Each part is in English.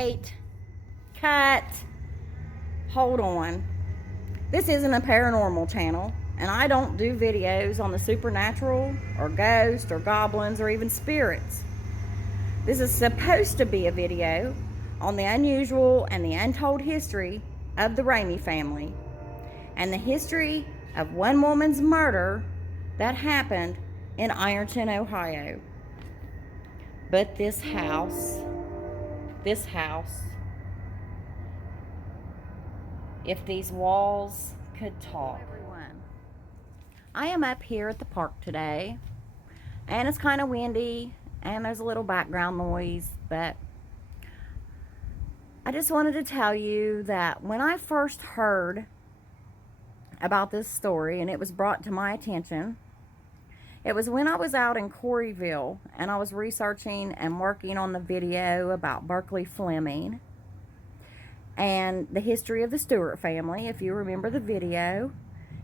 wait, cut, hold on. This isn't a paranormal channel, and I don't do videos on the supernatural or ghosts or goblins or even spirits. This is supposed to be a video on the unusual and the untold history of the Remy family and the history of one woman's murder that happened in Ironton, Ohio. But this house, if these walls could talk. Everyone, I am up here at the park today, and it's kind of windy, and there's a little background noise, but I just wanted to tell you that when I first heard about this story, and it was brought to my attention, it was when I was out in Coreyville, and I was researching and working on the video about Berkeley Fleming and the history of the Stewart family. If you remember the video,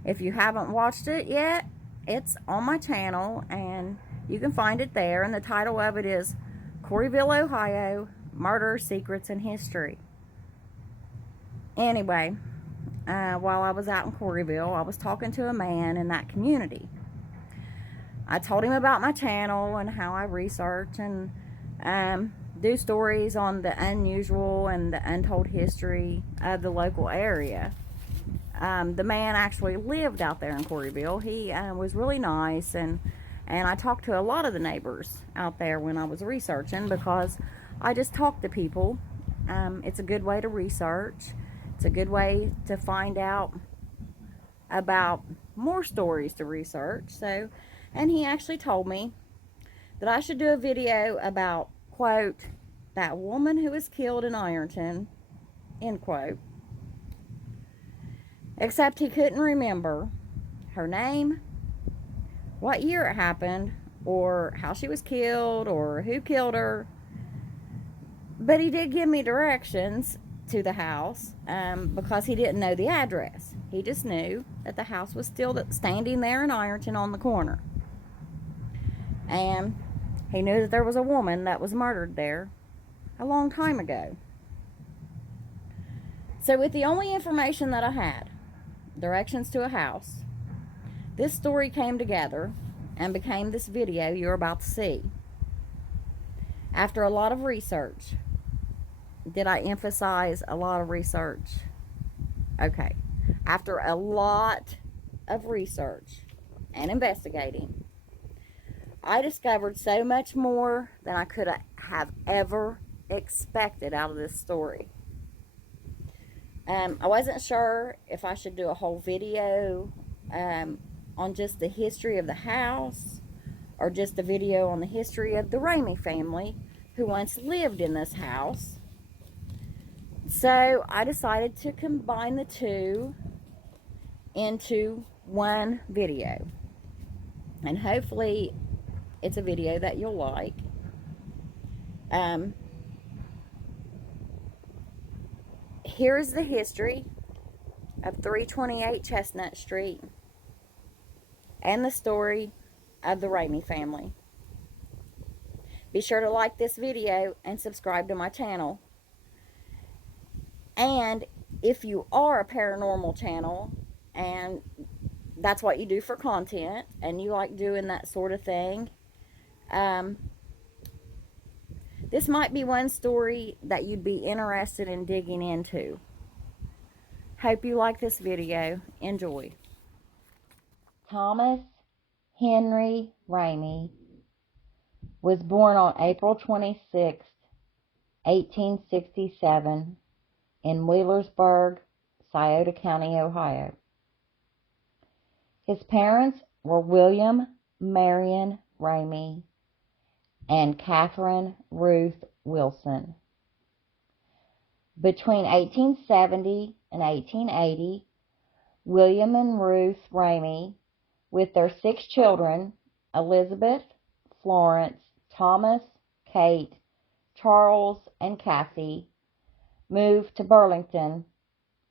if you haven't watched it yet, it's on my channel and you can find it there, and the title of it is Coreyville, Ohio, Murder, Secrets, and History. Anyway, while I was out in Coreyville, I was talking to a man in that community. I told him about my channel and how I research and do stories on the unusual and the untold history of the local area. The man actually lived out there in Coreyville. He was really nice, and I talked to a lot of the neighbors out there when I was researching, because I just talk to people. It's a good way to research. It's a good way to find out about more stories to research. So, and he actually told me that I should do a video about, quote, that woman who was killed in Ironton, end quote. Except he couldn't remember her name, what year it happened, or how she was killed, or who killed her. But he did give me directions to the house, because he didn't know the address. He just knew that the house was still standing there in Ironton on the corner. And he knew that there was a woman that was murdered there a long time ago. So with the only information that I had, directions to a house, this story came together and became this video you're about to see. After a lot of research. Did I emphasize a lot of research? Okay. After a lot of research and investigating, I discovered so much more than I could have ever expected out of this story. I wasn't sure if I should do a whole video on just the history of the house, or just a video on the history of the Remy family who once lived in this house. So I decided to combine the two into one video, and hopefully it's a video that you'll like. Here's the history of 328 Chestnut Street and the story of the Remy family. Be sure to like this video and subscribe to my channel. And if you are a paranormal channel and that's what you do for content, and you like doing that sort of thing, this might be one story that you'd be interested in digging into. Hope you like this video. Enjoy. Thomas Henry Remy was born on April 26, 1867 in Wheelersburg, Scioto County, Ohio. His parents were William Marion Remy and Catherine Ruth Wilson. Between 1870 and 1880, William and Ruth Remy, with their 6 children, Elizabeth, Florence, Thomas, Kate, Charles, and Cassie, moved to Burlington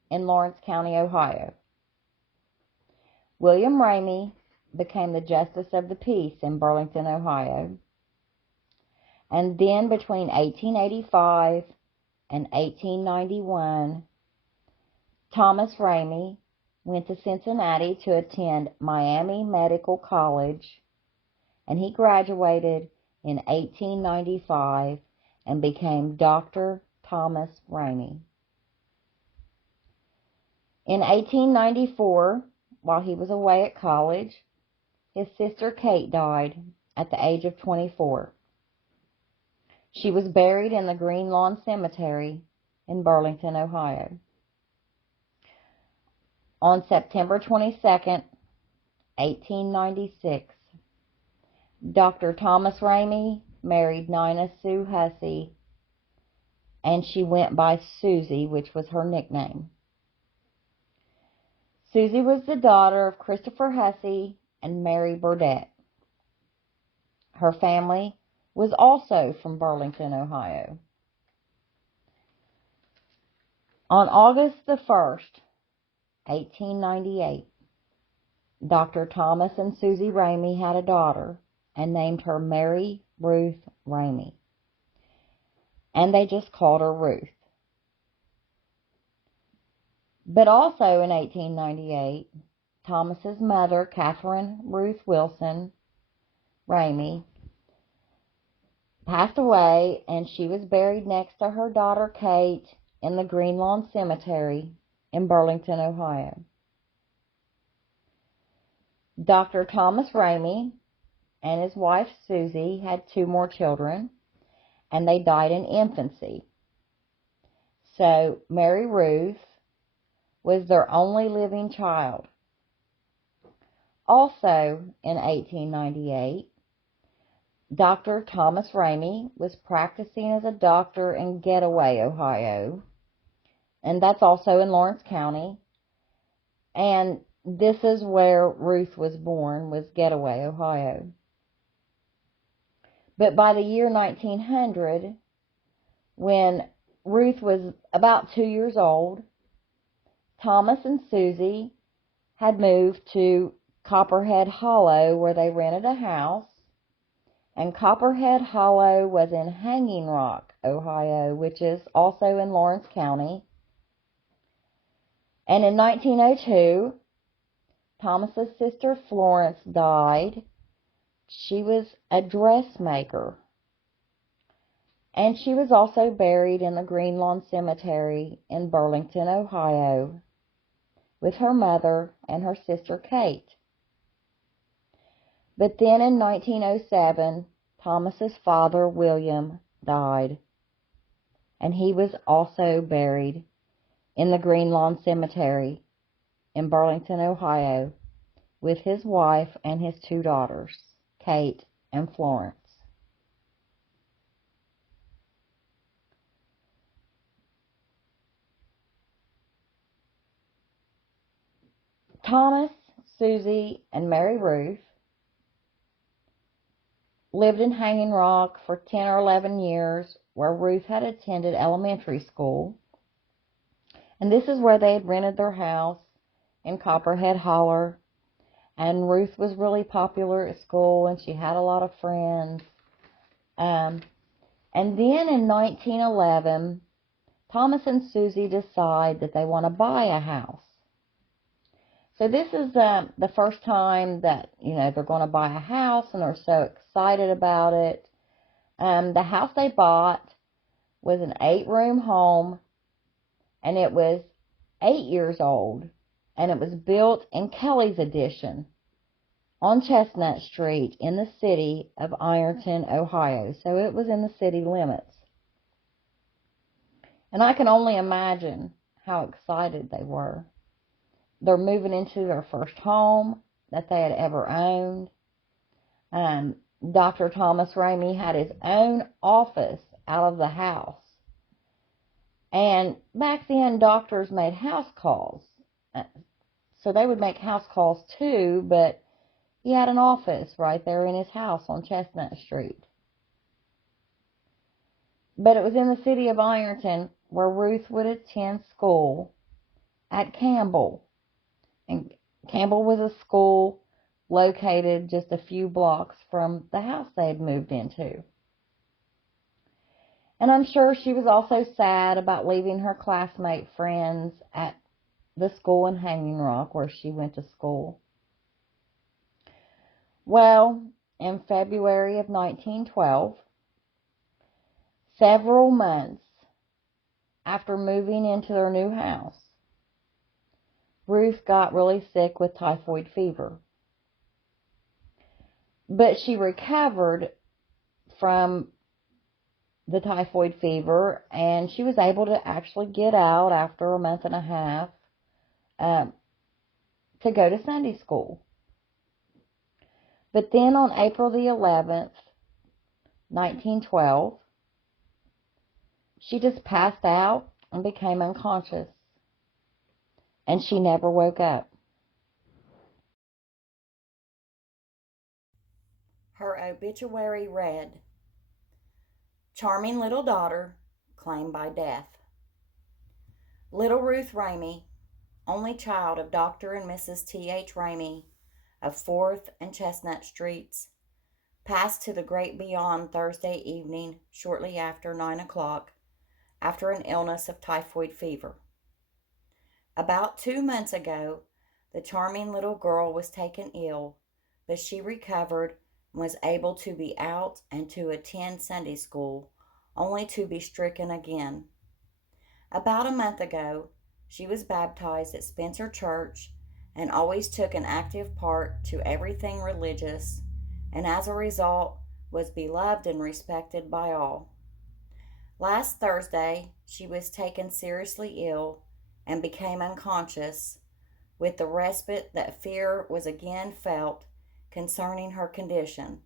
in Lawrence County, Ohio. William Remy became the Justice of the Peace in Burlington, Ohio. And then between 1885 in 1891, Thomas Remy went to Cincinnati to attend Miami Medical College, and he graduated in 1895 and became Dr. Thomas Remy. In 1894, while he was away at college, his sister Kate died at the age of 24. She was buried in the Green Lawn Cemetery in Burlington, Ohio. On September 22nd, 1896, Dr. Thomas Remy married Nina Sue Hussey, and she went by Susie, which was her nickname. Susie was the daughter of Christopher Hussey and Mary Burdett. Her family was also from Burlington, Ohio. On August the 1st, 1898, Dr. Thomas and Susie Remy had a daughter and named her Mary Ruth Remy. And they just called her Ruth. But also in 1898, Thomas's mother, Catherine Ruth Wilson Remy, passed away, and she was buried next to her daughter Kate in the Green Lawn Cemetery in Burlington, Ohio. Dr. Thomas Remy and his wife Susie had 2 more children, and they died in infancy. So Mary Ruth was their only living child. Also in 1898, Dr. Thomas Remy was practicing as a doctor in Getaway, Ohio, and that's also in Lawrence County. And this is where Ruth was born, was Getaway, Ohio. But by the year 1900, when Ruth was about 2 years old, Thomas and Susie had moved to Copperhead Hollow, where they rented a house. And Copperhead Hollow was in Hanging Rock, Ohio, which is also in Lawrence County. And in 1902, Thomas's sister Florence died. She was a dressmaker. And she was also buried in the Green Lawn Cemetery in Burlington, Ohio, with her mother and her sister Kate. But then in 1907, Thomas's father, William, died, and he was also buried in the Green Lawn Cemetery in Burlington, Ohio, with his wife and his 2 daughters, Kate and Florence. Thomas, Susie, and Mary Ruth lived in Hanging Rock for 10 or 11 years, where Ruth had attended elementary school. And this is where they had rented their house in Copperhead Holler. And Ruth was really popular at school, and she had a lot of friends. And then in 1911, Thomas and Susie decide that they want to buy a house. So this is the first time that, they're going to buy a house, and they're so excited about it. The house they bought was an 8-room home, and it was 8 years old, and it was built in Kelly's Addition on Chestnut Street in the city of Ironton, Ohio. So it was in the city limits. And I can only imagine how excited they were. They're moving into their first home that they had ever owned. Dr. Thomas Remy had his own office out of the house. And back then, doctors made house calls. So they would make house calls too, but he had an office right there in his house on Chestnut Street. But it was in the city of Ironton where Ruth would attend school at Campbell. And Campbell was a school located just a few blocks from the house they had moved into. And I'm sure she was also sad about leaving her classmate friends at the school in Hanging Rock where she went to school. Well, in February of 1912, several months after moving into their new house, Ruth got really sick with typhoid fever. But she recovered from the typhoid fever, and she was able to actually get out after a month and a half to go to Sunday school. But then on April the 11th, 1912, she just passed out and became unconscious, and she never woke up. Her obituary read, "Charming little daughter, claimed by death. Little Ruth Remy, only child of Dr. and Mrs. T.H. Remy of 4th and Chestnut Streets, passed to the great beyond Thursday evening shortly after 9 o'clock after an illness of typhoid fever. About 2 months ago, the charming little girl was taken ill, but she recovered and was able to be out and to attend Sunday school, only to be stricken again. About a month ago, she was baptized at Spencer Church and always took an active part to everything religious, and as a result was beloved and respected by all. Last Thursday, she was taken seriously ill and became unconscious, with the respite that fear was again felt concerning her condition.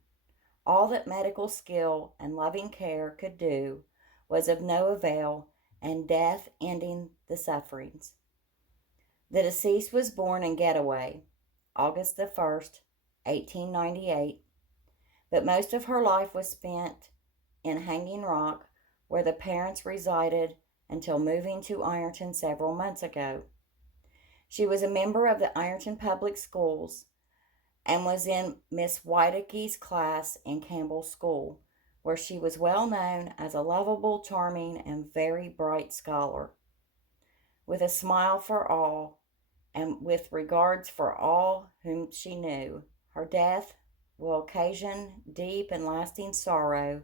All that medical skill and loving care could do was of no avail, and death ending the sufferings. The deceased was born in Getaway, August the 1st, 1898, but most of her life was spent in Hanging Rock, where the parents resided until moving to Ironton several months ago. She was a member of the Ironton Public Schools and was in Miss Whitakey's class in Campbell School, where she was well known as a lovable, charming, and very bright scholar. With a smile for all, and with regards for all whom she knew, her death will occasion deep and lasting sorrow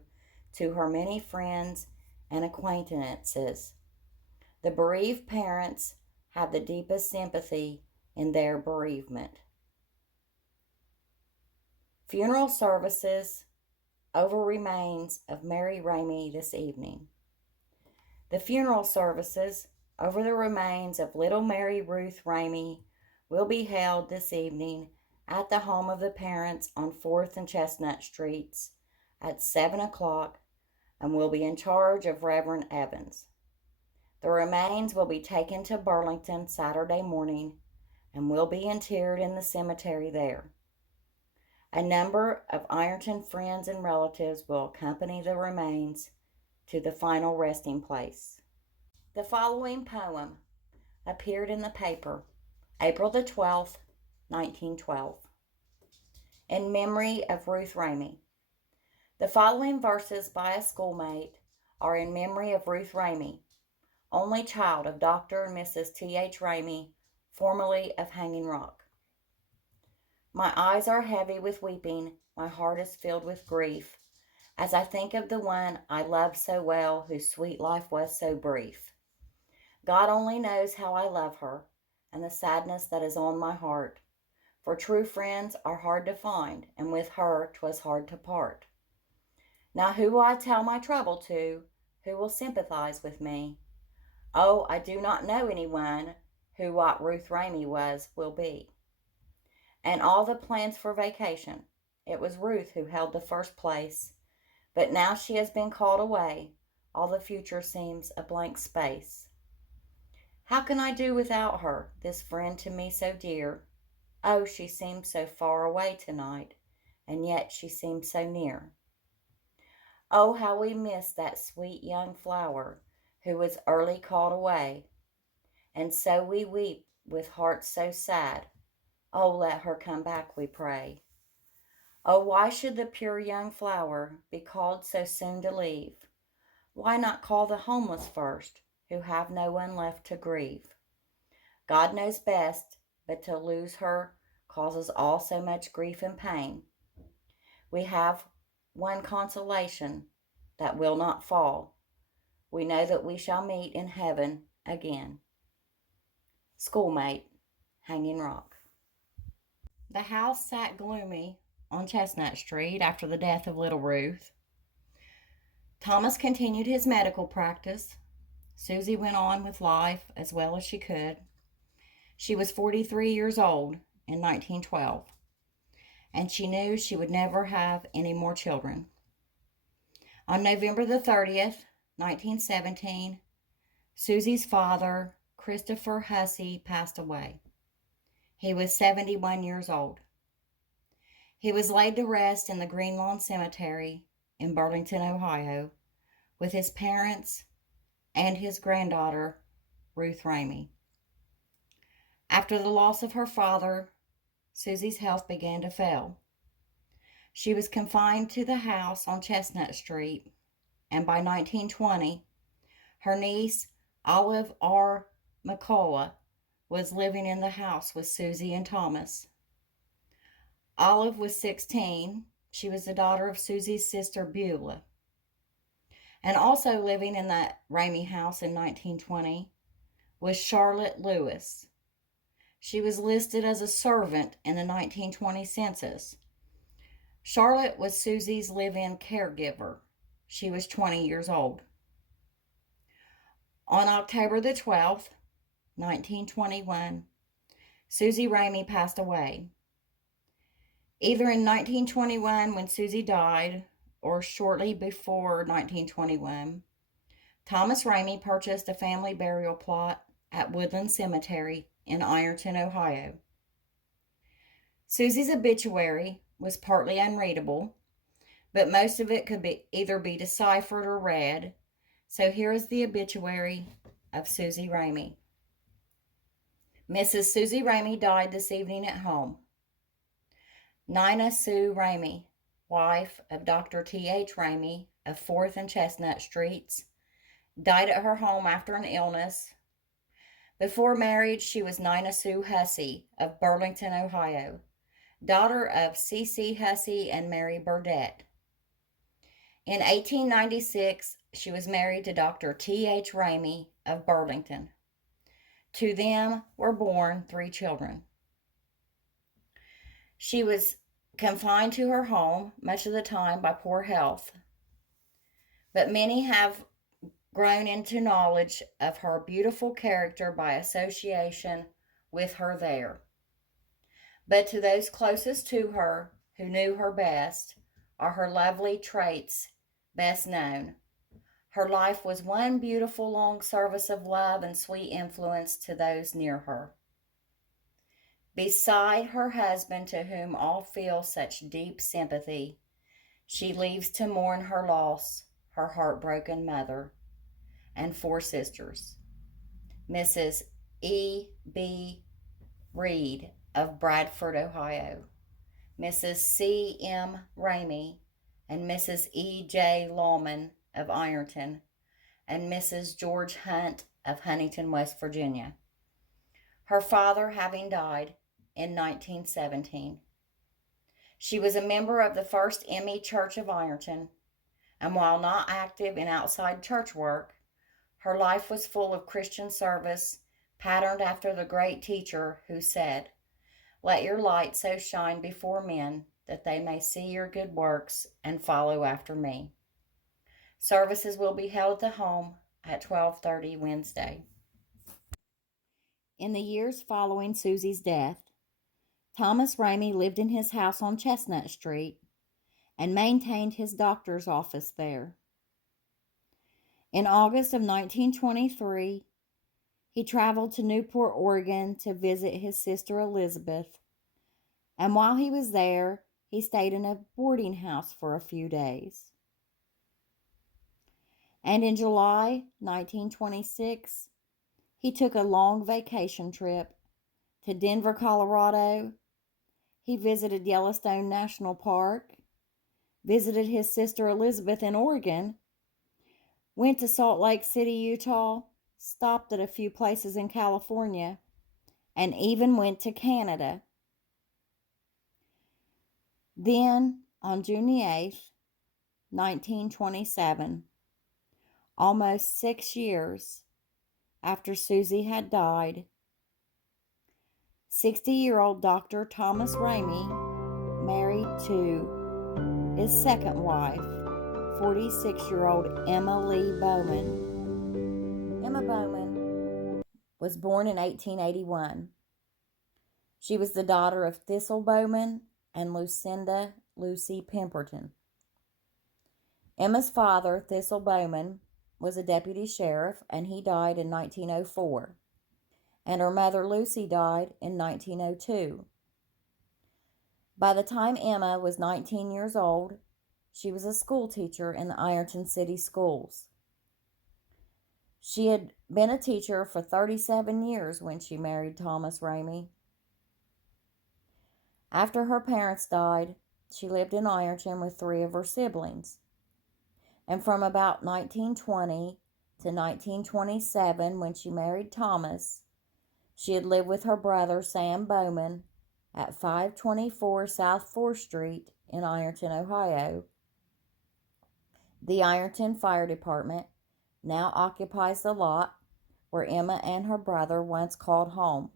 to her many friends and acquaintances. The bereaved parents have the deepest sympathy in their bereavement. Funeral services over remains of Mary Remy this evening. The funeral services over the remains of little Mary Ruth Remy will be held this evening at the home of the parents on 4th and Chestnut Streets at 7 o'clock and will be in charge of Reverend Evans. The remains will be taken to Burlington Saturday morning and will be interred in the cemetery there. A number of Ironton friends and relatives will accompany the remains to the final resting place. The following poem appeared in the paper April the 12th, 1912. In memory of Ruth Remy. The following verses by a schoolmate are in memory of Ruth Remy, only child of Dr. and Mrs. T.H. Remy, formerly of Hanging Rock. My eyes are heavy with weeping, my heart is filled with grief, as I think of the one I loved so well, whose sweet life was so brief. God only knows how I love her, and the sadness that is on my heart, for true friends are hard to find, and with her 'twas hard to part. Now who will I tell my trouble to? Who will sympathize with me? Oh, I do not know anyone who what Ruth Remy was will be. And all the plans for vacation, it was Ruth who held the first place, but now she has been called away, all the future seems a blank space. How can I do without her, this friend to me so dear? Oh, she seems so far away tonight, and yet she seems so near. Oh, how we miss that sweet young flower who was early called away, and so we weep with hearts so sad. Oh, let her come back, we pray. Oh, why should the pure young flower be called so soon to leave? Why not call the homeless first, who have no one left to grieve? God knows best, but to lose her causes all so much grief and pain. We have one consolation that will not fall. We know that we shall meet in heaven again. Schoolmate, Hanging Rock. The house sat gloomy on Chestnut Street after the death of little Ruth. Thomas continued his medical practice. Susie went on with life as well as she could. She was 43 years old in 1912, and she knew she would never have any more children. On November the 30th, 1917, Susie's father, Christopher Hussey, passed away. He was 71 years old. He was laid to rest in the Green Lawn Cemetery in Burlington, Ohio, with his parents and his granddaughter, Ruth Remy. After the loss of her father, Susie's health began to fail. She was confined to the house on Chestnut Street, and by 1920, her niece, Olive R. McCullough, was living in the house with Susie and Thomas. Olive was 16. She was the daughter of Susie's sister, Beulah. And also living in that Remy house in 1920 was Charlotte Lewis. She was listed as a servant in the 1920 census. Charlotte was Susie's live-in caregiver. She was 20 years old. On October the 12th, 1921, Susie Remy passed away. Either in 1921 when Susie died or shortly before 1921, Thomas Remy purchased a family burial plot at Woodland Cemetery in Ironton, Ohio. Susie's obituary was partly unreadable, but most of it could either be deciphered or read. So here is the obituary of Susie Remy. Mrs. Susie Remy died this evening at home. Nina Sue Remy, wife of Dr. T.H. Remy of 4th and Chestnut Streets, died at her home after an illness. Before marriage, she was Nina Sue Hussey of Burlington, Ohio, daughter of C.C. Hussey and Mary Burdett. In 1896, she was married to Dr. T.H. Remy of Burlington. To them were born 3 children. She was confined to her home much of the time by poor health, but many have grown into knowledge of her beautiful character by association with her there. But to those closest to her, who knew her best, are her lovely traits best known. Her life was one beautiful long service of love and sweet influence to those near her. Beside her husband, to whom all feel such deep sympathy, she leaves to mourn her loss her heartbroken mother and 4 sisters. Mrs. E. B. Reed of Bradford, Ohio, Mrs. C. M. Remy, and Mrs. E. J. Lawman of Ironton, and Mrs. George Hunt of Huntington, West Virginia, her father having died in 1917. She was a member of the First M.E. Church of Ironton, and while not active in outside church work, her life was full of Christian service, patterned after the great teacher who said, "Let your light so shine before men that they may see your good works and follow after me." Services will be held at the home at 12:30 Wednesday. In the years following Susie's death, Thomas Remy lived in his house on Chestnut Street and maintained his doctor's office there. In August of 1923, he traveled to Newport, Oregon to visit his sister Elizabeth, and while he was there, he stayed in a boarding house for a few days. And in July 1926, he took a long vacation trip to Denver, Colorado. He visited Yellowstone National Park, visited his sister Elizabeth in Oregon, went to Salt Lake City, Utah, stopped at a few places in California, and even went to Canada. Then, on June the 8th, 1927, almost 6 years after Susie had died, 60-year-old Dr. Thomas Remy married to his second wife, 46-year-old Emma Lee Bowman. Emma Bowman was born in 1881. She was the daughter of Thistle Bowman and Lucinda Lucy Pemberton. Emma's father, Thistle Bowman, was a deputy sheriff, and he died in 1904. And her mother, Lucy, died in 1902. By the time Emma was 19 years old, she was a school teacher in the Ironton City Schools. She had been a teacher for 37 years when she married Thomas Remy. After her parents died, she lived in Ironton with 3 of her siblings. And from about 1920 to 1927, when she married Thomas, she had lived with her brother, Sam Bowman, at 524 South 4th Street in Ironton, Ohio. The Ironton Fire Department now occupies the lot where Emma and her brother once called home.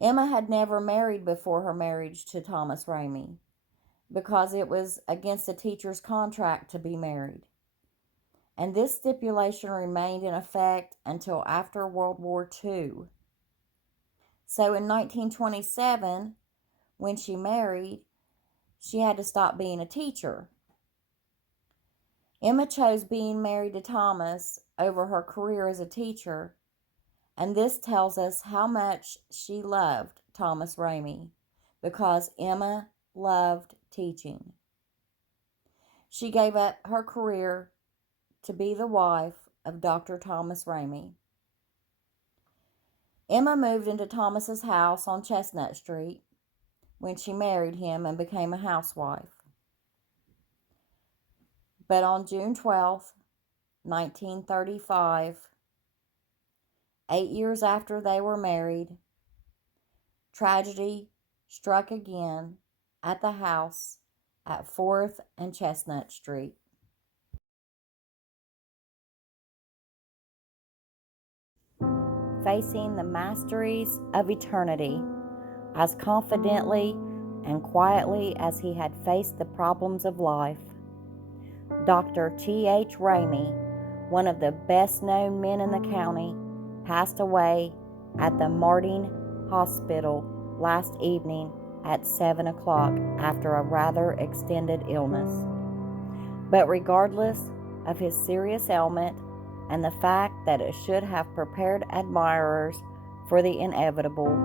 Emma had never married before her marriage to Thomas Remy, because it was against a teacher's contract to be married. And this stipulation remained in effect until after World War II. So in 1927, when she married, she had to stop being a teacher. Emma chose being married to Thomas over her career as a teacher, and this tells us how much she loved Thomas Remy, because Emma loved teaching. She gave up her career to be the wife of Dr. Thomas Remy. Emma moved into Thomas's house on Chestnut Street when she married him and became a housewife. But on June 12, 1935, 8 years after they were married, tragedy struck again at the house at 4th and Chestnut Street. Facing the masteries of eternity as confidently and quietly as he had faced the problems of life, Dr. T.H. Remy, one of the best-known men in the county, passed away at the Martin Hospital last evening at 7 o'clock after a rather extended illness. But regardless of his serious ailment and the fact that it should have prepared admirers for the inevitable,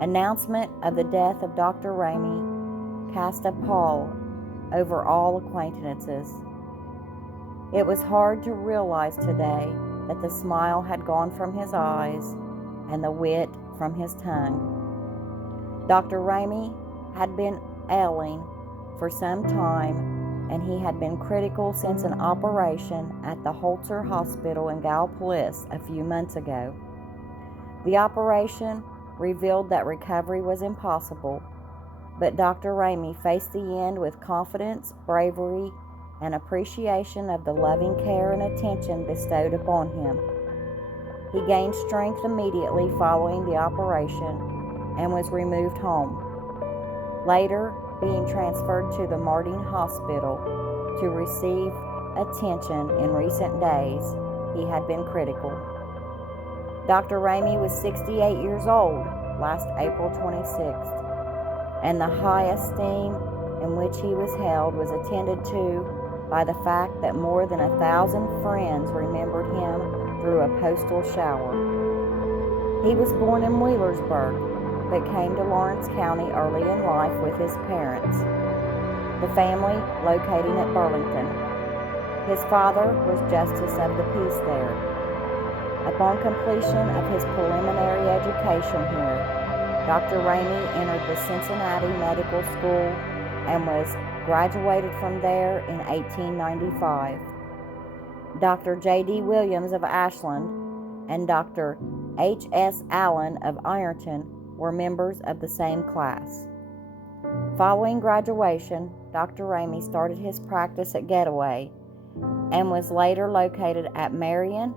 announcement of the death of Dr. Remy cast a pall over all acquaintances. It was hard to realize today that the smile had gone from his eyes and the wit from his tongue. Dr. Remy had been ailing for some time, and he had been critical since an operation at the Holzer Hospital in Gallipolis a few months ago. The operation revealed that recovery was impossible, but Dr. Remy faced the end with confidence, bravery, and appreciation of the loving care and attention bestowed upon him. He gained strength immediately following the operation and was removed home. Later, being transferred to the Martin Hospital to receive attention in recent days, he had been critical. Dr. Remy was 68 years old last April 26th, and the high esteem in which he was held was attended to by the fact that more than 1,000 friends remembered him through a postal shower. He was born in Wheelersburg, but came to Lawrence County early in life with his parents, the family locating at Burlington. His father was Justice of the Peace there. Upon completion of his preliminary education here, Dr. Remy entered the Cincinnati Medical School and was graduated from there in 1895. Dr. J.D. Williams of Ashland and Dr. H.S. Allen of Ironton were members of the same class. Following graduation, Dr. Remy started his practice at Getaway and was later located at Marion,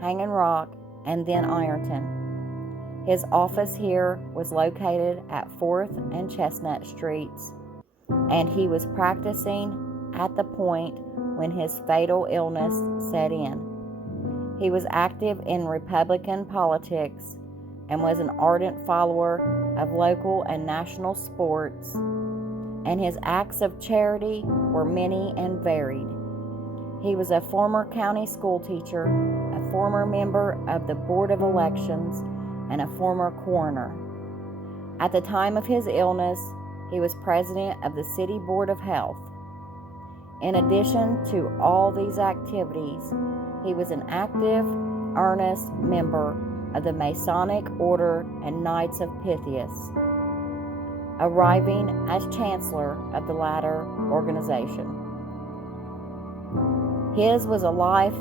Hanging Rock, and then Ironton. His office here was located at 4th and Chestnut Streets, and he was practicing at the point when his fatal illness set in. He was active in Republican politics and was an ardent follower of local and national sports, and his acts of charity were many and varied. He was a former county school teacher, a former member of the Board of Elections, and a former coroner. At the time of his illness, he was president of the City Board of Health. In addition to all these activities, he was an active, earnest member of the Masonic Order and Knights of Pythias, arriving as Chancellor of the latter organization. His was a life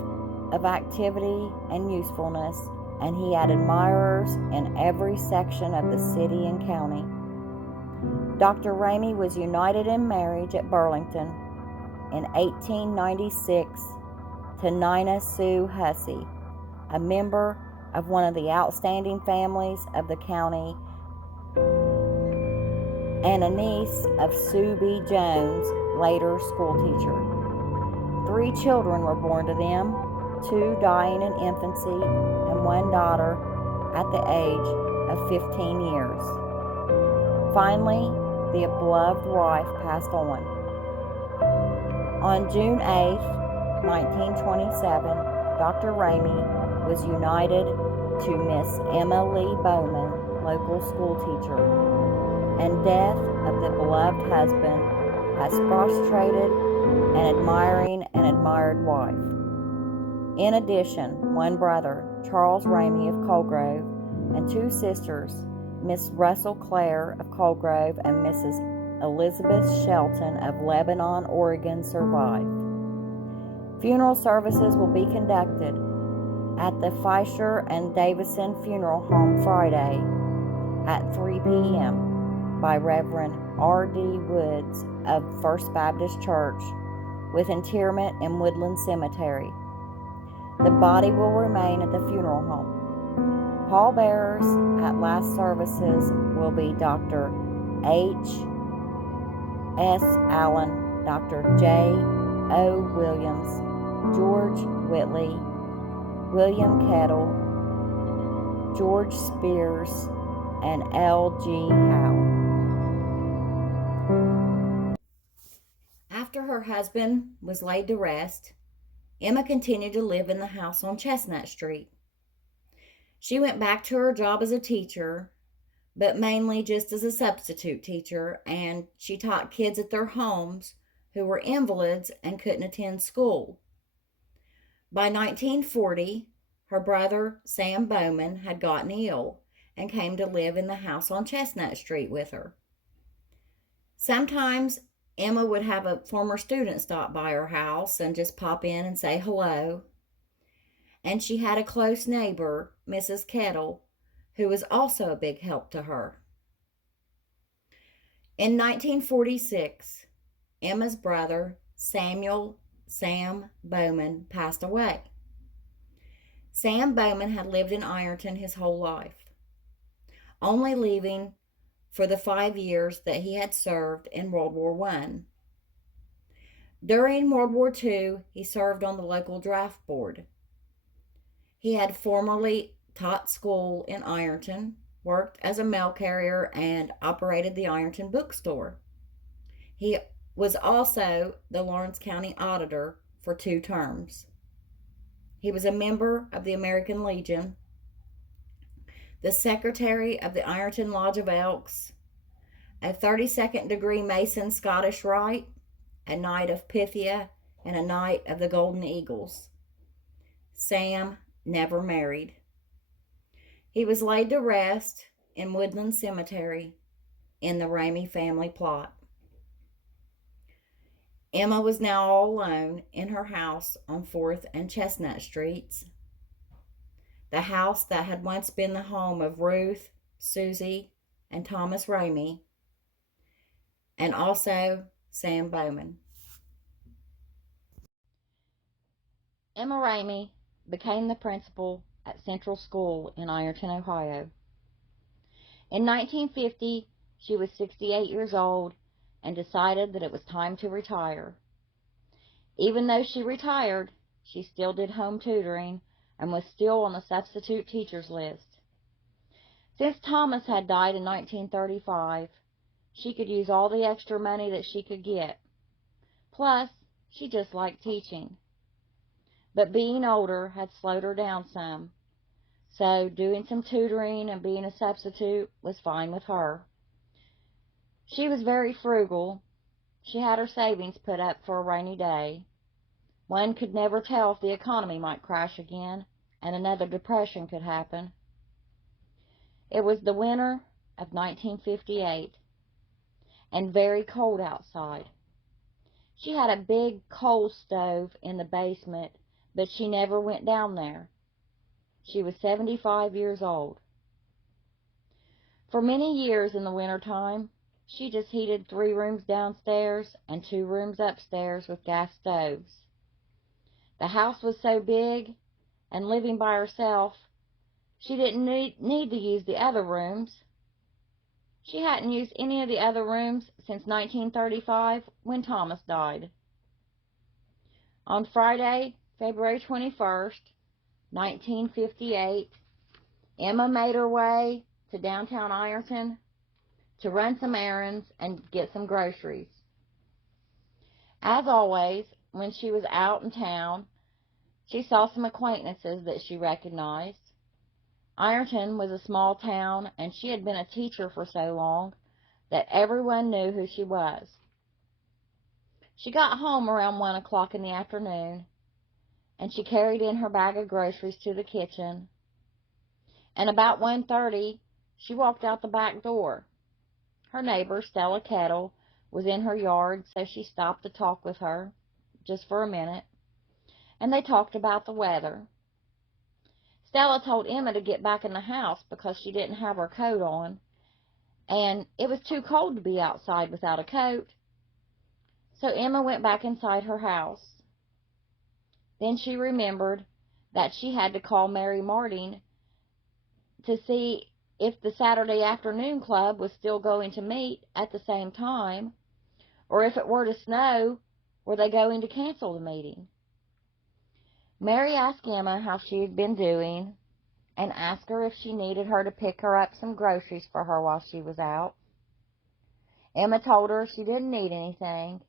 of activity and usefulness, and he had admirers in every section of the city and county. Dr. Remy was united in marriage at Burlington in 1896 to Nina Sue Hussey, a member of one of the outstanding families of the county and a niece of Sue B. Jones, later schoolteacher. 3 children were born to them, 2 dying in infancy and 1 daughter at the age of 15 years. Finally, the beloved wife passed on. On June 8, 1927, Dr. Remy was united to Miss Emma Lee Bowman, local schoolteacher, and death of the beloved husband has frustrated an admiring and admired wife. In addition, 1 brother, Charles Remy of Colegrove, and 2 sisters, Miss Russell Clare of Colegrove and Mrs. Elizabeth Shelton of Lebanon, Oregon, survive. Funeral services will be conducted at the Fisher and Davison Funeral Home Friday at 3 p.m. by Reverend R.D. Woods of First Baptist Church, with interment in Woodland Cemetery. The body will remain at the funeral home. Pallbearers at last services will be Dr. H. S. Allen, Dr. J. O. Williams, George Whitley, William Kettle, George Spears, and L. G. Howe. After her husband was laid to rest, Emma continued to live in the house on Chestnut Street. She went back to her job as a teacher, but mainly just as a substitute teacher, and she taught kids at their homes who were invalids and couldn't attend school. By 1940, her brother Sam Bowman had gotten ill and came to live in the house on Chestnut Street with her. Sometimes Emma would have a former student stop by her house and just pop in and say hello. And she had a close neighbor, Mrs. Kettle, who was also a big help to her. In 1946, Emma's brother, Sam Bowman, passed away. Sam Bowman had lived in Ironton his whole life, only leaving for the 5 years that he had served in World War I. During World War II, he served on the local draft board. He had formerly taught school in Ironton, worked as a mail carrier, and operated the Ironton bookstore. He was also the Lawrence County Auditor for 2 terms. He was a member of the American Legion, the Secretary of the Ironton Lodge of Elks, a 32nd degree Mason Scottish Rite, a Knight of Pythia, and a Knight of the Golden Eagles. Sam never married. He was laid to rest in Woodland Cemetery in the Remy family plot. Emma was now all alone in her house on 4th and Chestnut Streets, the house that had once been the home of Ruth, Susie, and Thomas Remy, and also Sam Bowman. Emma Remy became the principal at Central School in Ironton, Ohio. In 1950, she was 68 years old and decided that it was time to retire. Even though she retired, she still did home tutoring and was still on the substitute teachers list. Since Thomas had died in 1935, she could use all the extra money that she could get. Plus, she just liked teaching. But being older had slowed her down some, so doing some tutoring and being a substitute was fine with her. She was very frugal. She had her savings put up for a rainy day. One could never tell if the economy might crash again and another depression could happen. It was the winter of 1958 and very cold outside. She had a big coal stove in the basement, but she never went down there. She was 75 years old. For many years in the wintertime, she just heated 3 rooms downstairs and 2 rooms upstairs with gas stoves. The house was so big, and living by herself, she didn't need to use the other rooms. She hadn't used any of the other rooms since 1935 when Thomas died. On Friday, February 21st, 1958, Emma made her way to downtown Ironton to run some errands and get some groceries. As always, when she was out in town, she saw some acquaintances that she recognized. Ironton was a small town, and she had been a teacher for so long that everyone knew who she was. She got home around 1 o'clock in the afternoon, and she carried in her bag of groceries to the kitchen. And about 1:30, she walked out the back door. Her neighbor, Stella Kettle, was in her yard, so she stopped to talk with her, just for a minute, and they talked about the weather. Stella told Emma to get back in the house because she didn't have her coat on, and it was too cold to be outside without a coat. So Emma went back inside her house. Then she remembered that she had to call Mary Martin to see if the Saturday afternoon club was still going to meet at the same time, or if it were to snow, were they going to cancel the meeting. Mary asked Emma how she had been doing and asked her if she needed her to pick her up some groceries for her while she was out. Emma told her she didn't need anything,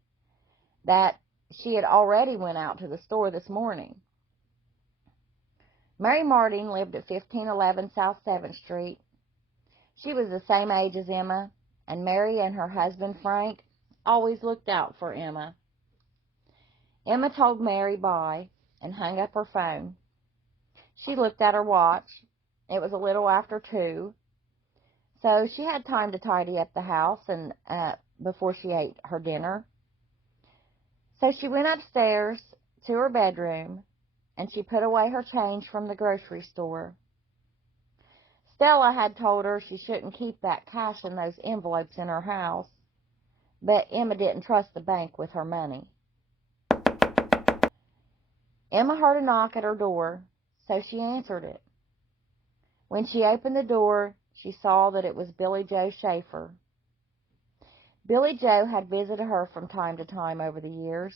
that she had already went out to the store this morning. Mary Martin lived at 1511 South 7th Street. She was the same age as Emma, and Mary and her husband, Frank, always looked out for Emma. Emma told Mary bye and hung up her phone. She looked at her watch. It was a little after 2, so she had time to tidy up the house and before she ate her dinner. So she went upstairs to her bedroom, and she put away her change from the grocery store. Stella had told her she shouldn't keep that cash in those envelopes in her house, but Emma didn't trust the bank with her money. Emma heard a knock at her door, so she answered it. When she opened the door, she saw that it was Billy Joe Schaefer. Billy Joe had visited her from time to time over the years.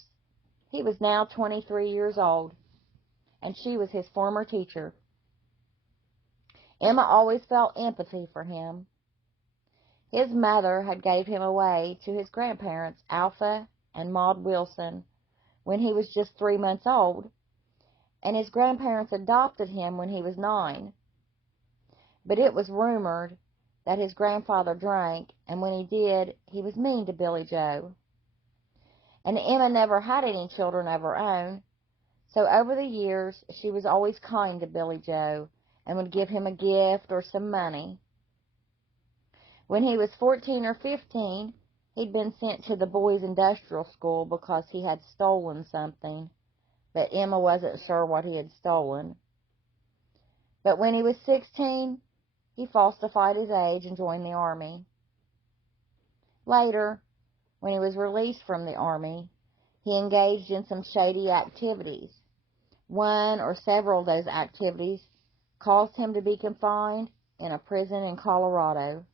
He was now 23 years old, and she was his former teacher. Emma always felt empathy for him. His mother had gave him away to his grandparents, Alpha and Maud Wilson, when he was just 3 months old, and his grandparents adopted him when he was 9. But it was rumored that his grandfather drank, and when he did, he was mean to Billy Joe. And Emma never had any children of her own, so over the years she was always kind to Billy Joe and would give him a gift or some money. When he was 14 or 15, He'd been sent to the boys' industrial school because he had stolen something, but Emma wasn't sure what he had stolen. But when he was 16, he falsified his age and joined the Army. Later, when he was released from the Army, he engaged in some shady activities. One or several of those activities caused him to be confined in a prison in Colorado.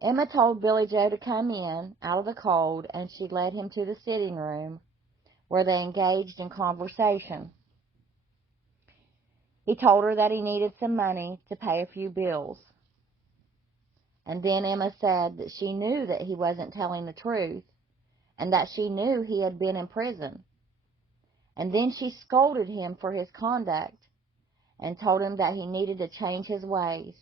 Emma told Billy Joe to come in out of the cold, and she led him to the sitting room where they engaged in conversation. He told her that he needed some money to pay a few bills. And then Emma said that she knew that he wasn't telling the truth, and that she knew he had been in prison. And then she scolded him for his conduct and told him that he needed to change his ways.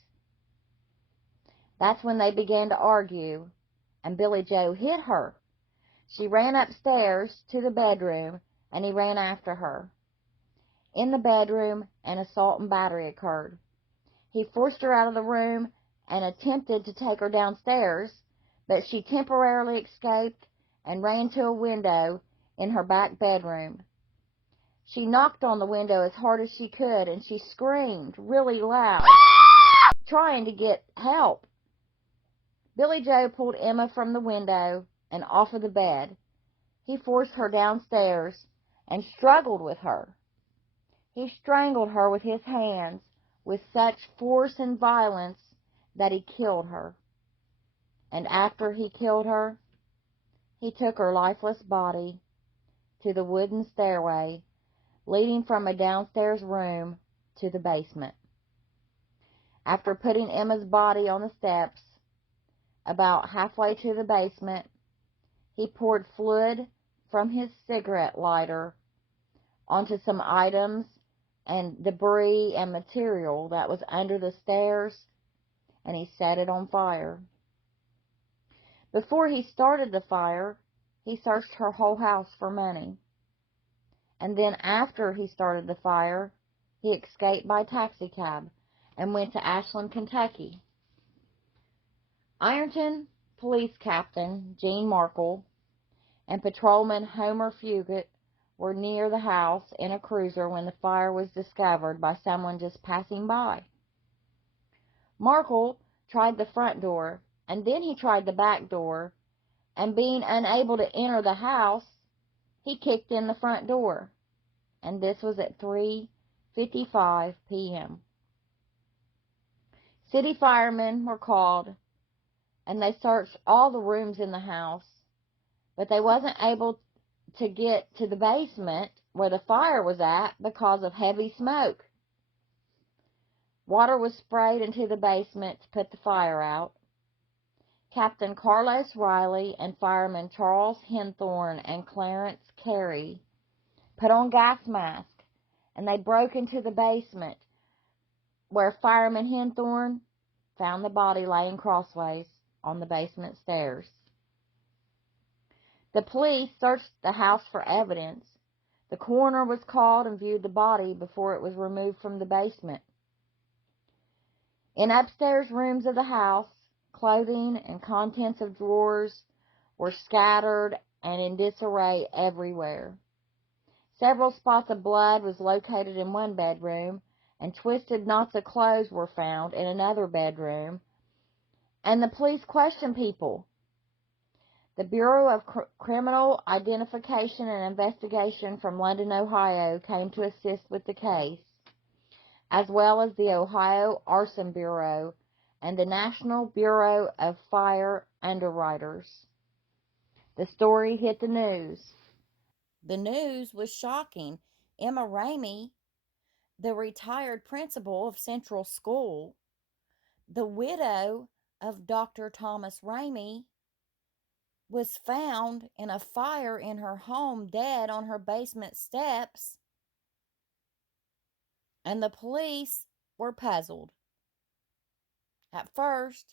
That's when they began to argue, and Billy Joe hit her. She ran upstairs to the bedroom, and he ran after her. In the bedroom, an assault and battery occurred. He forced her out of the room and attempted to take her downstairs, but she temporarily escaped and ran to a window in her back bedroom. She knocked on the window as hard as she could, and she screamed really loud, trying to get help. Billy Joe pulled Emma from the window and off of the bed. He forced her downstairs and struggled with her. He strangled her with his hands with such force and violence that he killed her. And after he killed her, he took her lifeless body to the wooden stairway leading from a downstairs room to the basement. After putting Emma's body on the steps, about halfway to the basement, he poured fluid from his cigarette lighter onto some items and debris and material that was under the stairs, and he set it on fire. Before he started the fire, he searched her whole house for money. And then after he started the fire, he escaped by taxicab and went to Ashland, Kentucky. Ironton Police Captain Gene Markle and Patrolman Homer Fugit were near the house in a cruiser when the fire was discovered by someone just passing by. Markle tried the front door, and then he tried the back door, and being unable to enter the house, he kicked in the front door, and this was at 3:55 p.m. City firemen were called, and they searched all the rooms in the house, but they wasn't able to get to the basement where the fire was at because of heavy smoke. Water was sprayed into the basement to put the fire out. Captain Carlos Riley and firemen Charles Henthorne and Clarence Carey put on gas masks, and they broke into the basement where fireman Henthorne found the body laying crossways on the basement stairs. The police searched the house for evidence. The coroner was called and viewed the body before it was removed from the basement. In upstairs rooms of the house, clothing and contents of drawers were scattered and in disarray everywhere. Several spots of blood was located in one bedroom, and twisted knots of clothes were found in another bedroom, and the police questioned people. The Bureau of Criminal Identification and Investigation from London, Ohio came to assist with the case, as well as the Ohio Arson Bureau and the National Bureau of Fire Underwriters. The story hit the news. The news was shocking. Emma Remy, the retired principal of Central School, the widow of Dr. Thomas Remy, was found in a fire in her home dead on her basement steps, and the police were puzzled. At first,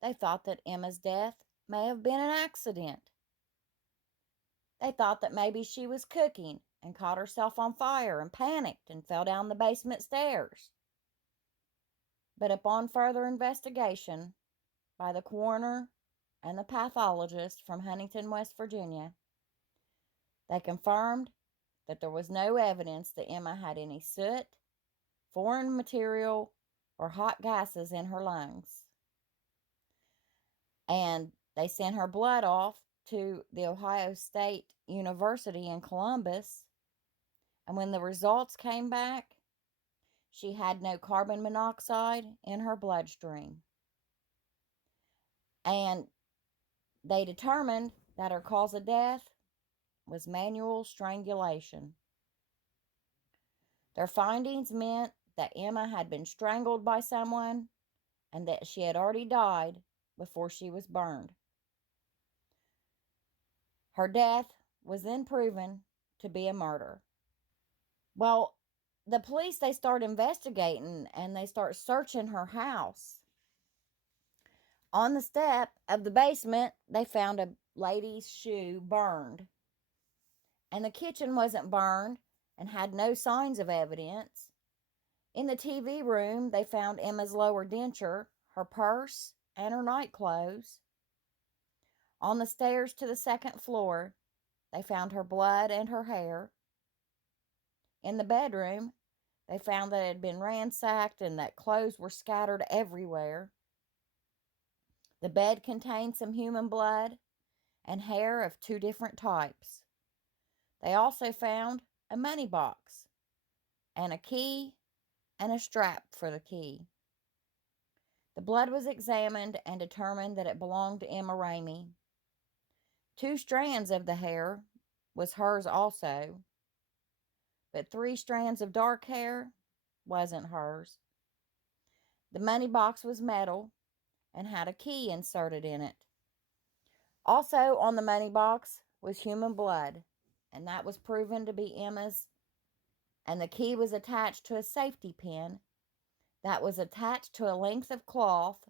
they thought that Emma's death may have been an accident. They thought that maybe she was cooking and caught herself on fire and panicked and fell down the basement stairs. But upon further investigation by the coroner and the pathologist from Huntington, West Virginia, they confirmed that there was no evidence that Emma had any soot, foreign material, or hot gases in her lungs. And they sent her blood off to the Ohio State University in Columbus. And when the results came back, she had no carbon monoxide in her bloodstream. And they determined that her cause of death was manual strangulation. Their findings meant that Emma had been strangled by someone and that she had already died before she was burned. Her death was then proven to be a murder. Well, the police, they start investigating and they start searching her house. On the step of the basement, they found a lady's shoe burned. And the kitchen wasn't burned and had no signs of evidence. In the TV room, they found Emma's lower denture, her purse, and her nightclothes. On the stairs to the second floor, they found her blood and her hair. In the bedroom, they found that it had been ransacked and that clothes were scattered everywhere. The bed contained some human blood and hair of 2 different types. They also found a money box and a key and a strap for the key. The blood was examined and determined that it belonged to Emma Remy. 2 strands of the hair was hers also, but 3 strands of dark hair wasn't hers. The money box was metal and had a key inserted in it. Also on the money box was human blood, and that was proven to be Emma's, and the key was attached to a safety pin that was attached to a length of cloth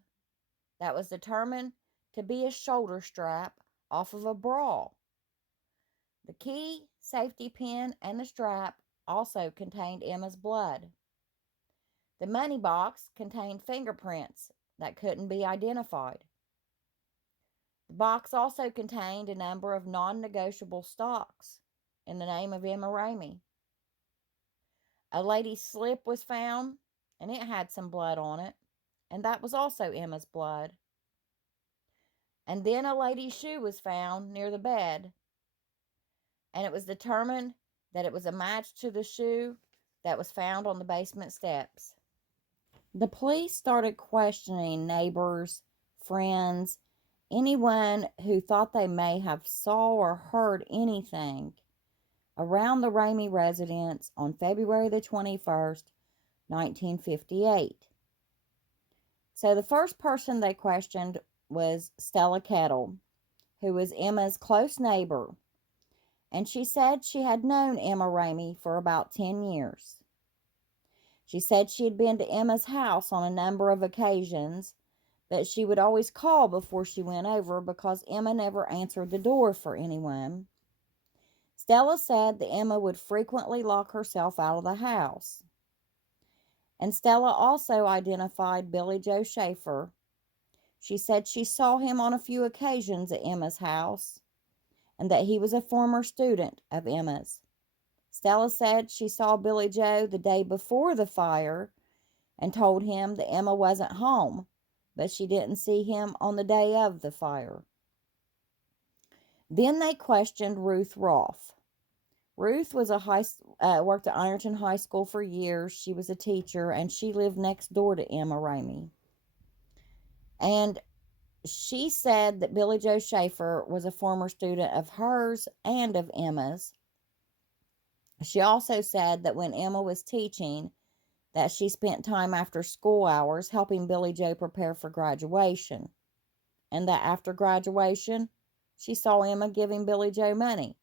that was determined to be a shoulder strap off of a bra. The key, safety pin, and the strap also contained Emma's blood. The money box contained fingerprints that couldn't be identified. The box also contained a number of non-negotiable stocks in the name of Emma Remy. A lady's slip was found, and it had some blood on it, and that was also Emma's blood. And then a lady's shoe was found near the bed, and it was determined that it was a match to the shoe that was found on the basement steps. The police started questioning neighbors, friends, anyone who thought they may have saw or heard anything around the Remy residence on February the 21st, 1958. So the first person they questioned was Stella Kettle, who was Emma's close neighbor, and she said she had known Emma Remy for about 10 years. She said she had been to Emma's house on a number of occasions, but she would always call before she went over because Emma never answered the door for anyone. Stella said that Emma would frequently lock herself out of the house. And Stella also identified Billy Joe Schaefer. She said she saw him on a few occasions at Emma's house and that he was a former student of Emma's. Stella said she saw Billy Joe the day before the fire and told him that Emma wasn't home, but she didn't see him on the day of the fire. Then they questioned Ruth Rolfe. Ruth was worked at Ironton High School for years. She was a teacher, and she lived next door to Emma Remy. And she said that Billy Joe Schaefer was a former student of hers and of Emma's. She also said that when Emma was teaching, that she spent time after school hours helping Billy Joe prepare for graduation, and that after graduation, she saw Emma giving Billy Joe money,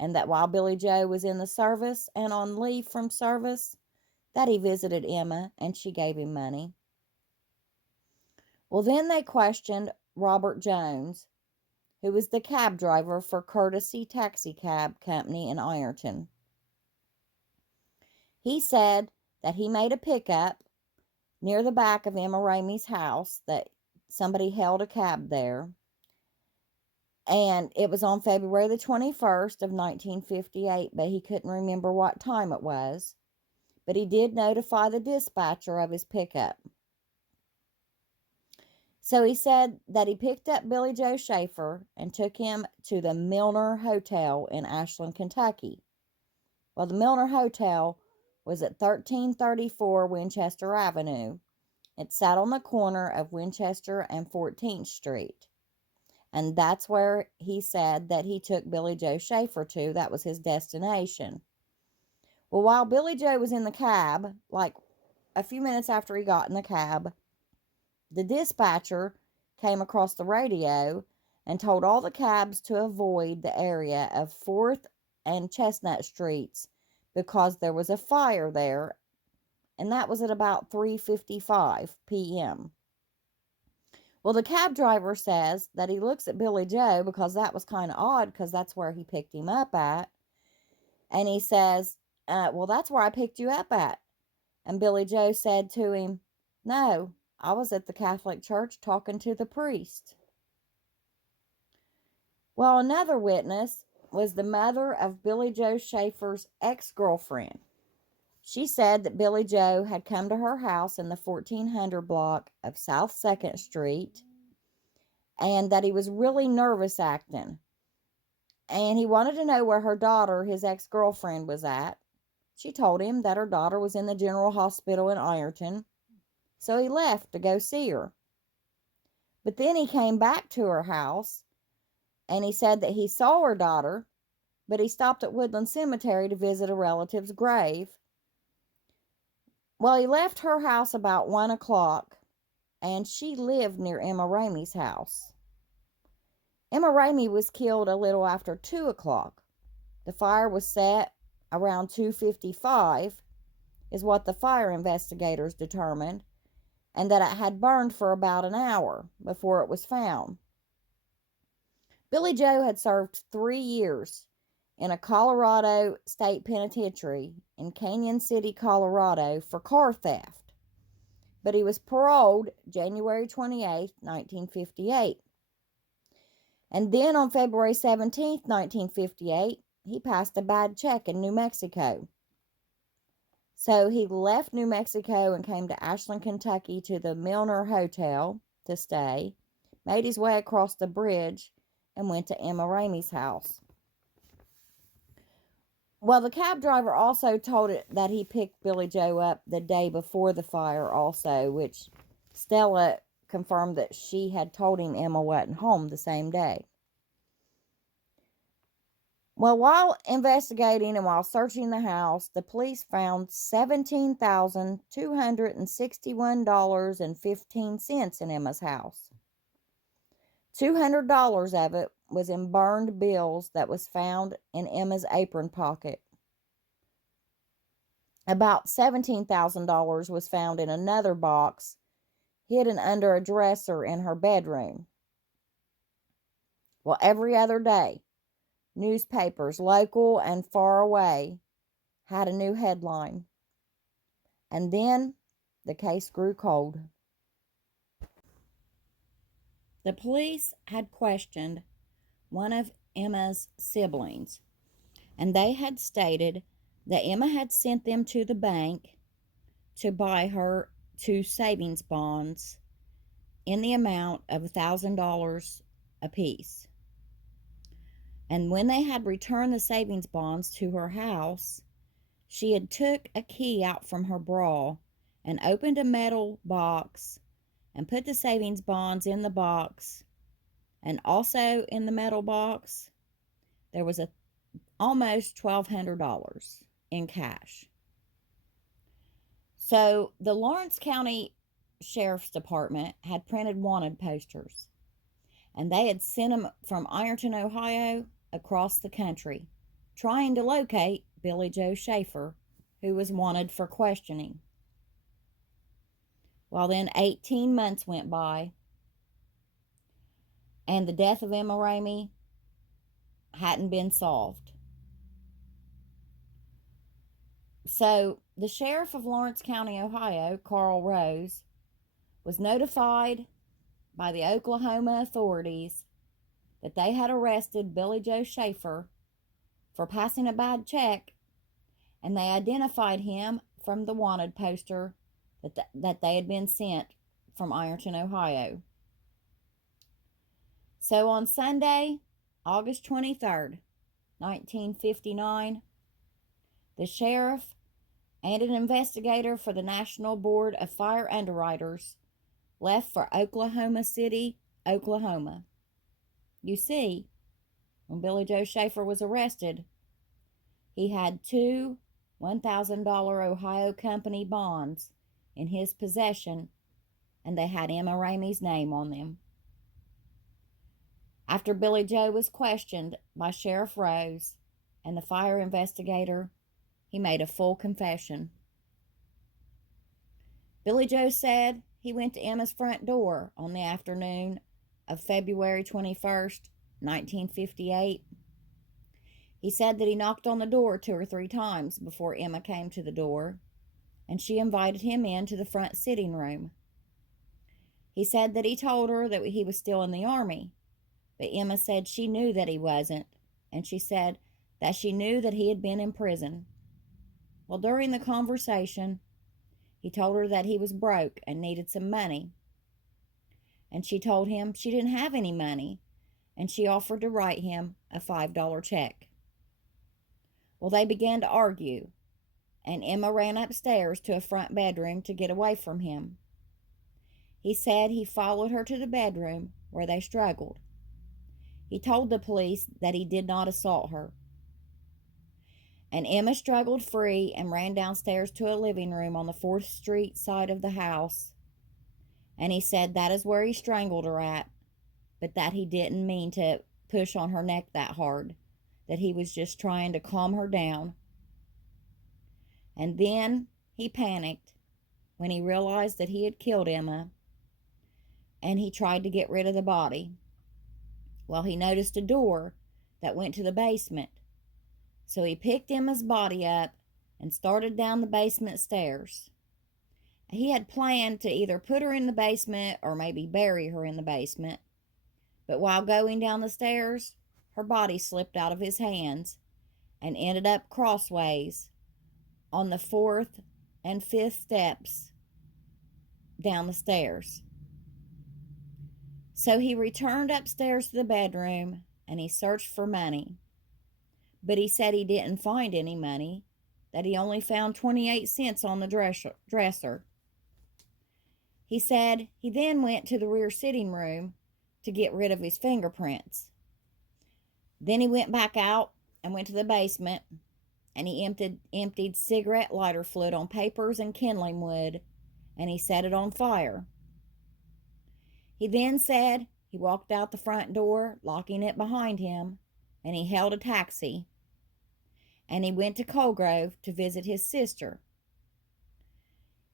and that while Billy Joe was in the service and on leave from service, that he visited Emma and she gave him money. Well, then they questioned Robert Jones, who was the cab driver for Courtesy Taxi Cab Company in Ironton. He said that he made a pickup near the back of Emma Ramey's house, that somebody held a cab there, And it was on February the 21st of 1958, but he couldn't remember what time it was. But he did notify the dispatcher of his pickup. So he said that he picked up Billy Joe Schaefer and took him to the Milner Hotel in Ashland, Kentucky. Well, the Milner Hotel was at 1334 Winchester Avenue. It sat on the corner of Winchester and 14th Street. And that's where he said that he took Billy Joe Schaefer to. That was his destination. Well, while Billy Joe was in the cab, like a few minutes after he got in the cab, the dispatcher came across the radio and told all the cabs to avoid the area of 4th and Chestnut Streets because there was a fire there, and that was at about 3:55 p.m. Well, the cab driver says that he looks at Billy Joe because that was kind of odd because that's where he picked him up at. And he says, well, that's where I picked you up at. And Billy Joe said to him, no, I was at the Catholic Church talking to the priest. Well, another witness was the mother of Billy Joe Schaefer's ex-girlfriend. She said that Billy Joe had come to her house in the 1400 block of South 2nd Street and that he was really nervous acting. And he wanted to know where her daughter, his ex-girlfriend, was at. She told him that her daughter was in the General Hospital in Ironton, so he left to go see her. But then he came back to her house, and he said that he saw her daughter, but he stopped at Woodland Cemetery to visit a relative's grave. Well, he left her house about 1 o'clock, and she lived near Emma Remy's house. Emma Remy was killed a little after 2 o'clock. The fire was set around 2:55, is what the fire investigators determined, and that it had burned for about an hour before it was found. Billy Joe had served 3 years in a Colorado state penitentiary in Canyon City, Colorado for car theft, but he was paroled January 28, 1958. And then on February 17, 1958, he passed a bad check in New Mexico. So he left New Mexico and came to Ashland, Kentucky to the Milner Hotel to stay, made his way across the bridge, and went to Emma Remy's house. Well, the cab driver also told it that he picked Billy Joe up the day before the fire also, which Stella confirmed that she had told him Emma wasn't home the same day. Well, while investigating and while searching the house, the police found $17,261.15 in Emma's house. $200 of it was in burned bills that was found in Emma's apron pocket. About $17,000 was found in another box hidden under a dresser in her bedroom. Well, every other day, newspapers, local and far away, had a new headline. And then the case grew cold. The police had questioned one of Emma's siblings, and they had stated that Emma had sent them to the bank to buy her 2 savings bonds in the amount of $1,000 apiece. And when they had returned the savings bonds to her house, she had took a key out from her bra and opened a metal box and put the savings bonds in the box. And also in the metal box, there was almost $1,200 in cash. So the Lawrence County Sheriff's Department had printed wanted posters, and they had sent them from Ironton, Ohio, across the country, trying to locate Billy Joe Schaefer, who was wanted for questioning. Well, then 18 months went by, and the death of Emma Remy hadn't been solved. So the sheriff of Lawrence County, Ohio, Carl Rose, was notified by the Oklahoma authorities that they had arrested Billy Joe Schaefer for passing a bad check, and they identified him from the wanted poster that they had been sent from Ironton, Ohio. So on Sunday, August 23rd, 1959, the sheriff and an investigator for the National Board of Fire Underwriters left for Oklahoma City, Oklahoma. You see, when Billy Joe Schaefer was arrested, he had two $1,000 Ohio Company bonds in his possession, and they had Emma Ramey's name on them. After Billy Joe was questioned by Sheriff Rose and the fire investigator, he made a full confession. Billy Joe said he went to Emma's front door on the afternoon of February 21st, 1958. He said that he knocked on the door 2 or 3 times before Emma came to the door, and she invited him into the front sitting room. He said that he told her that he was still in the Army, but Emma said she knew that he wasn't, and she said that she knew that he had been in prison. Well, during the conversation, he told her that he was broke and needed some money, and she told him she didn't have any money, and she offered to write him a $5 check. Well, they began to argue, and Emma ran upstairs to a front bedroom to get away from him. He said he followed her to the bedroom where they struggled. He told the police that he did not assault her. And Emma struggled free and ran downstairs to a living room on the 4th Street side of the house. And he said that is where he strangled her at, but that he didn't mean to push on her neck that hard, that he was just trying to calm her down. And then he panicked when he realized that he had killed Emma, and he tried to get rid of the body. Well, he noticed a door that went to the basement, so he picked Emma's body up and started down the basement stairs. He had planned to either put her in the basement or maybe bury her in the basement, but while going down the stairs, her body slipped out of his hands and ended up crossways on the 4th and 5th steps down the stairs. So he returned upstairs to the bedroom and he searched for money. But he said he didn't find any money, that he only found 28 cents on the dresser. He said he then went to the rear sitting room to get rid of his fingerprints. Then he went back out and went to the basement, and he emptied cigarette lighter fluid on papers and kindling wood, and he set it on fire. He then said he walked out the front door, locking it behind him, and he hailed a taxi, and he went to Colgrove to visit his sister.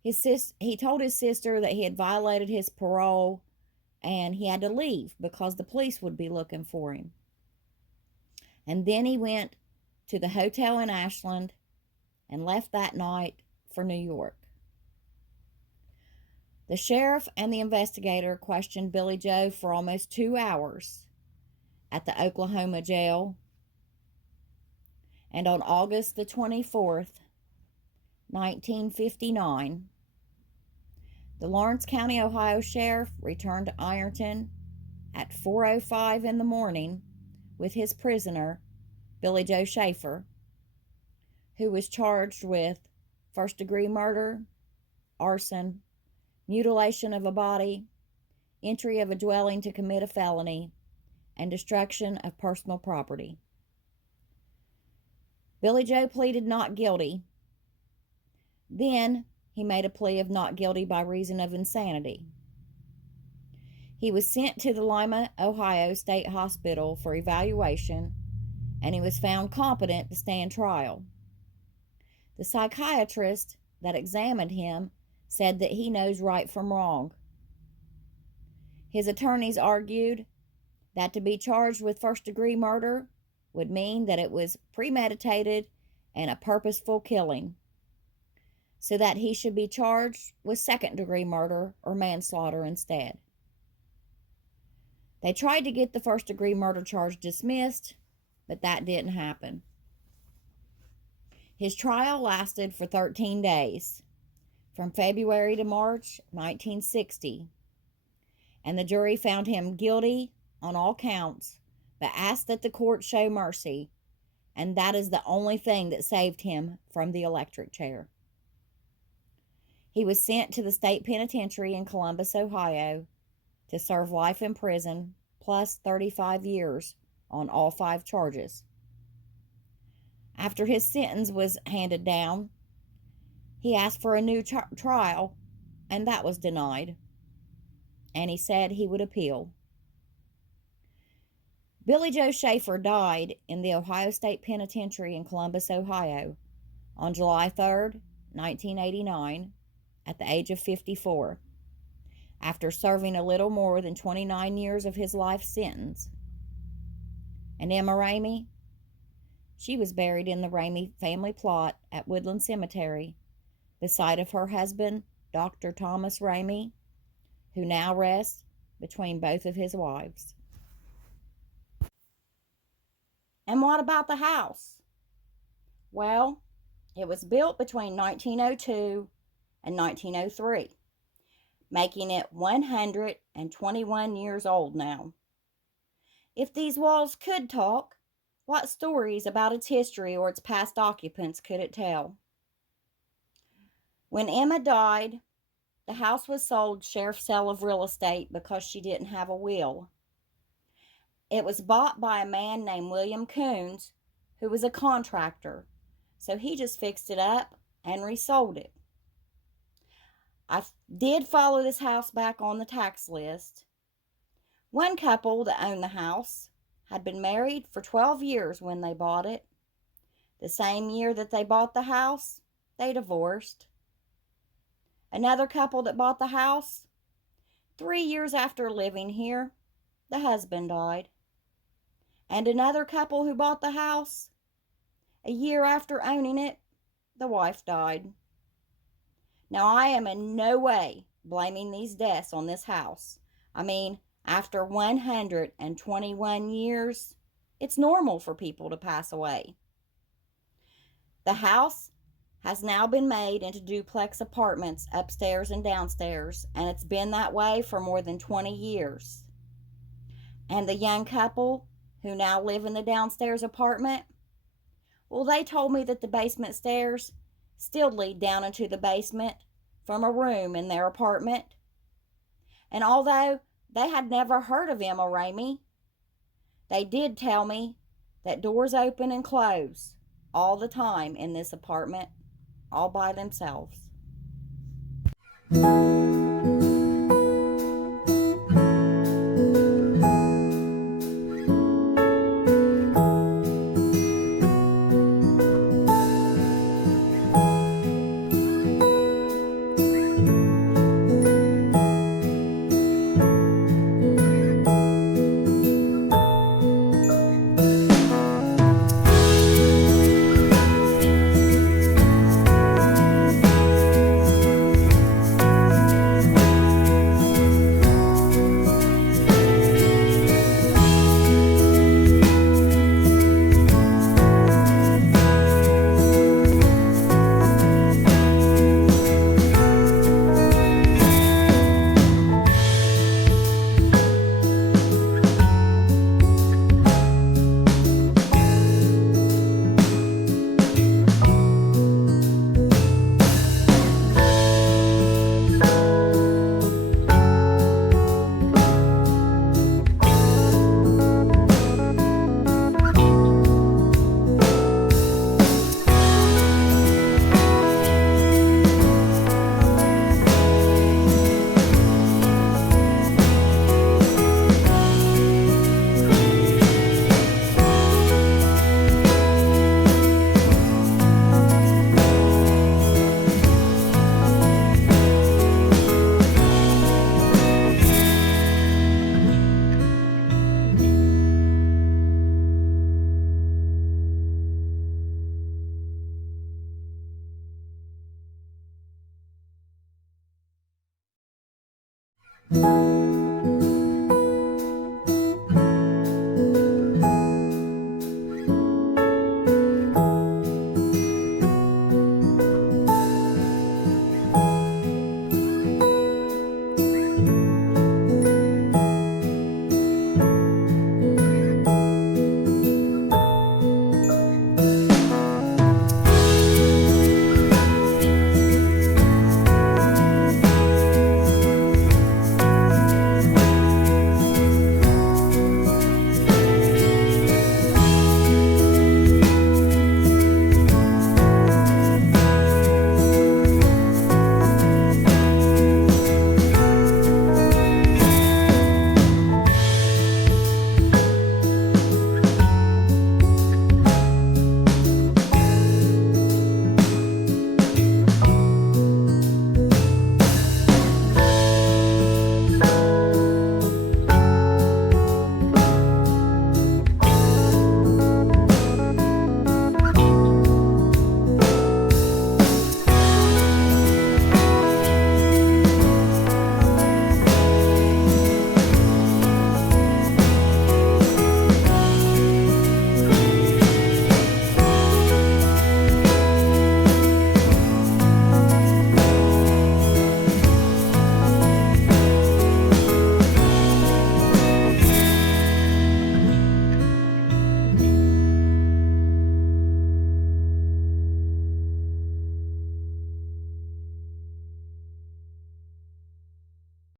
He told his sister that he had violated his parole and he had to leave because the police would be looking for him. And then he went to the hotel in Ashland and left that night for New York. The sheriff and the investigator questioned Billy Joe for almost 2 hours at the Oklahoma jail. And on August the 24th, 1959, the Lawrence County, Ohio Sheriff returned to Ironton at 4:05 in the morning with his prisoner, Billy Joe Schaefer, who was charged with first-degree murder, arson, mutilation of a body, entry of a dwelling to commit a felony, and destruction of personal property. Billy Joe pleaded not guilty. Then he made a plea of not guilty by reason of insanity. He was sent to the Lima, Ohio State Hospital for evaluation, and he was found competent to stand trial. The psychiatrist that examined him said that he knows right from wrong. His attorneys argued that to be charged with first-degree murder would mean that it was premeditated and a purposeful killing, so that he should be charged with second-degree murder or manslaughter instead. They tried to get the first-degree murder charge dismissed, but that didn't happen. His trial lasted for 13 days, from February to March 1960, and the jury found him guilty on all counts, but asked that the court show mercy, and that is the only thing that saved him from the electric chair. He was sent to the state penitentiary in Columbus, Ohio, to serve life in prison plus 35 years on all 5 charges. After his sentence was handed down, he asked for a new trial, and that was denied, and he said he would appeal. Billy Joe Schaefer died in the Ohio State Penitentiary in Columbus, Ohio, on July 3rd, 1989, at the age of 54, after serving a little more than 29 years of his life sentence. And Emma Remy, she was buried in the Remy family plot at Woodland Cemetery, beside of her husband, Dr. Thomas Remy, who now rests between both of his wives. And what about the house? Well, it was built between 1902 and 1903, making it 121 years old now. If these walls could talk, what stories about its history or its past occupants could it tell? When Emma died, the house was sold sheriff's sale of real estate because she didn't have a will. It was bought by a man named William Coons, who was a contractor, so he just fixed it up and resold it. I did follow this house back on the tax list. One couple that owned the house had been married for 12 years when they bought it. The same year that they bought the house, they divorced. Another couple that bought the house, 3 years after living here, the husband died. And another couple who bought the house, a year after owning it, the wife died. Now, I am in no way blaming these deaths on this house. I mean, after 121 years, it's normal for people to pass away. The house has now been made into duplex apartments upstairs and downstairs, and it's been that way for more than 20 years. And the young couple who now live in the downstairs apartment, well, they told me that the basement stairs still lead down into the basement from a room in their apartment. And although they had never heard of Emma Remy, they did tell me that doors open and close all the time in this apartment, all by themselves.